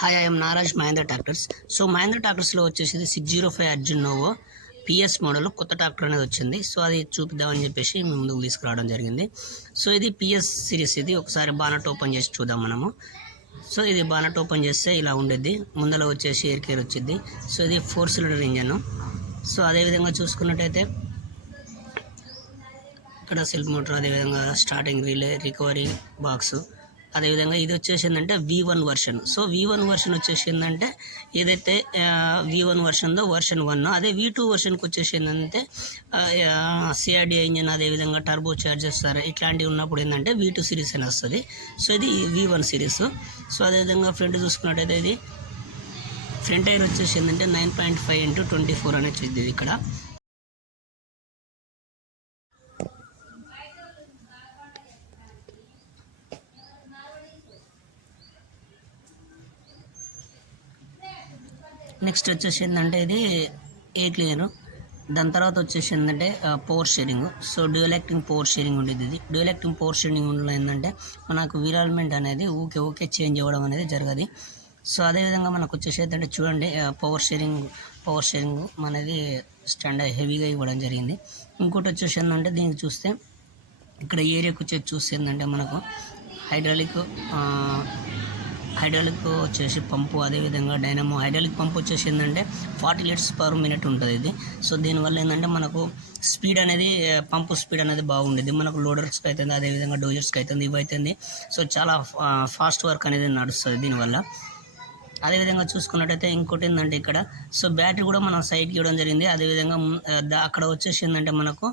Hi I'm Naraj Mahindra tractors. So Mahindra ట్రాక్టర్స్లో వచ్చేసి 605 Arjun Novo PS model కొత్త ట్రాక్టర్ అనేది వచ్చింది. సో అది చూపిద్దామని చెప్పేసి ముందుకు తీసుకురావడం జరిగింది. సో ఇది పిఎస్ సిరీస్. ఇది ఒకసారి బానట్ ఓపెన్ చేసి చూద్దాం మనము. సో ఇది బానట్ ఓపెన్ చేస్తే ఇలా ఉండేది. ముందర వచ్చేసి ఎయిర్ కేర్ వచ్చింది. సో ఇది 4 సిలిండర్ ఇంజన్. సో అదేవిధంగా చూసుకున్నట్టయితే ఇక్కడ సెల్ఫ్ మోటార్, అదేవిధంగా స్టార్టింగ్ రిలే, రికవరీ బాక్స్, అదేవిధంగా ఇది వచ్చేసిందంటే V1 version. So V1 version వచ్చేసిందంటే ఏదైతే V1 వర్షన్దో వర్షన్ 1, అదే V2 వర్షన్కి వచ్చేసిందంటే సిఆర్డి ఇంజన్, అదేవిధంగా టర్బో చార్జర్స్ ఇట్లాంటివి ఉన్నప్పుడు ఏంటంటే V2 సిరీస్ అని వస్తుంది. సో ఇది V1 సిరీస్. సో అదేవిధంగా ఫ్రంట్ చూసుకున్నట్టయితే ఇది ఫ్రంట్ టైర్ వచ్చేసిందంటే 9.5x24 అనేది వచ్చింది ఇక్కడ. నెక్స్ట్ వచ్చేసి ఏంటంటే ఇది ఏ క్లియర్. దాని తర్వాత వచ్చేసి ఏంటంటే power sharing. So dual acting power sharing ఉండేది. ఇది డ్యూయల్ యాక్టింగ్ పవర్ షేరింగ్ ఉండలో ఏంటంటే మనకు విరాల్మెంట్ అనేది ఊకే చేంజ్ అవ్వడం అనేది జరగదు. సో అదేవిధంగా మనకు వచ్చేసి ఏంటంటే చూడండి, పవర్ షేరింగ్ అనేది స్టాండ్ హెవీగా ఇవ్వడం జరిగింది. ఇంకోటి వచ్చేసి ఏంటంటే దీనికి చూస్తే ఇక్కడ ఏరియాకి వచ్చేసి చూస్తే ఏంటంటే మనకు హైడ్రాలిక్ వచ్చేసి పంపు, అదేవిధంగా డైనమో. హైడ్రాలిక్ పంపు వచ్చేసి ఏంటంటే 40 లీటర్స్ పర్ మినిట్ ఉంటుంది ఇది. సో దీనివల్ల ఏంటంటే మనకు స్పీడ్ అనేది, పంపు స్పీడ్ అనేది బాగుండేది. మనకు లోడర్స్కి అవుతుంది, అదేవిధంగా డోజర్స్కి అవుతుంది, ఇవి అవుతుంది. సో చాలా ఫాస్ట్ వర్క్ అనేది నడుస్తుంది దీనివల్ల. అదేవిధంగా చూసుకున్నట్టయితే ఇంకోటి ఏంటంటే ఇక్కడ సో బ్యాటరీ కూడా మనం సైడ్కి ఇవ్వడం జరిగింది. అదేవిధంగా అక్కడ వచ్చేసి ఏంటంటే మనకు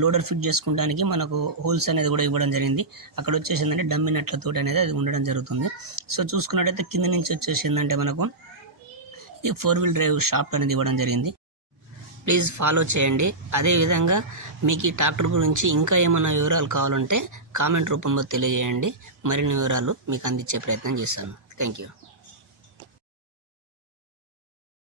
లోడర్ ఫిట్ చేసుకోవడానికి మనకు హోల్స్ అనేది కూడా ఇవ్వడం జరిగింది. అక్కడ వచ్చేసి ఏంటంటే డమ్మి నట్లతో అనేది అది ఉండడం జరుగుతుంది. సో చూసుకున్నట్టయితే కింద నుంచి వచ్చేసి ఏంటంటే మనకు ఈ 4-wheel డ్రైవ్ షాఫ్ట్ అనేది ఇవ్వడం జరిగింది. ప్లీజ్ ఫాలో చేయండి. అదేవిధంగా మీకు ఈ ట్రాక్టర్ గురించి ఇంకా ఏమైనా వివరాలు కావాలంటే కామెంట్ రూపంలో తెలియజేయండి. మరిన్ని వివరాలు మీకు అందించే ప్రయత్నం చేస్తాను. Thank you.